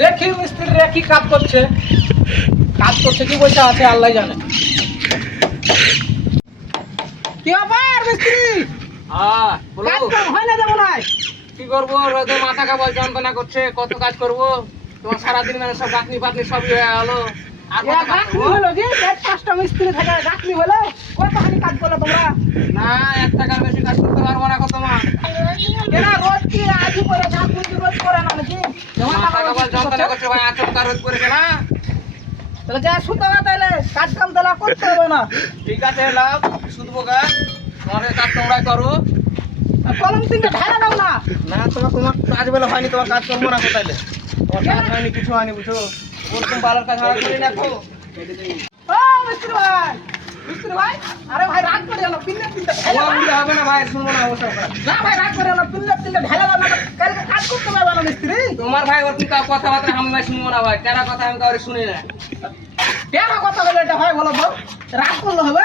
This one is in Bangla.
দেখি মিস্ত্রিরা কি কাজ করছে কি বসে আছে আল্লাহ জানে। কি ব্যাপার মিস্ত্রি? হ্যাঁ বলো। কাজ কাম হয় না যেমন হয়? কি করবো, রোদে মাথা কেবল যন্ত্রণা করছে, কত কাজ করবো। তোমার সারাদিন মানে সব গাঁথনি ফাতনি সবই হয়ে গেলো। আর কত কাজ গাঁথনি করবো? হলো যে 4-5টা মিস্ত্রি থাকে, গাঁথনি হলো কতখানি কাজ করলো তোমরা? না, 1 টাকার বেশি কাজ করতে পারবো না কত মা। এরা রোজ কি আজই করে গাঁথনি কি রোজ করে না নাকি? মাথা কেবল যন্ত্রণা করছে ভাই, আচমকা রোদ করেছে না। তাহলে যা শুতে হবে, তাহলে কাজ কাম তাহলে আর করতে হবে না। ঠিক আছে, লাভ শুধবো গাছ, তোমাদের কাজ তোমরা করো। আর কলম 3টা ঢালা দাও না। না, তোমার কাজ বলে হয়নি, তোমার কাজ করবো না কোথায়। তোমার কাজ হয়নি, কিছু হয়নি, বুঝো। ওরকম বালার কাজ আমরা করি না তো। ও মিস্ত্রি ভাই, আরে ভাই রাগ করে গেল, পিল্লে ঢালা দাও। হবে না ভাই, শুনবো না অবশ্য। না ভাই রাগ করে গেল, পিল্লে ঢালা দাও না, কালকে কাজ করতে পারবে না মিস্ত্রি। তোমার ভাই ওরকম কথাবার্তা আমি ভাই শুনবো না ভাই, কেনা কথা আমি কাউরে শুনি না। কেন কথা বলে এটা ভাই বলো তো? রাগ করলে হবে?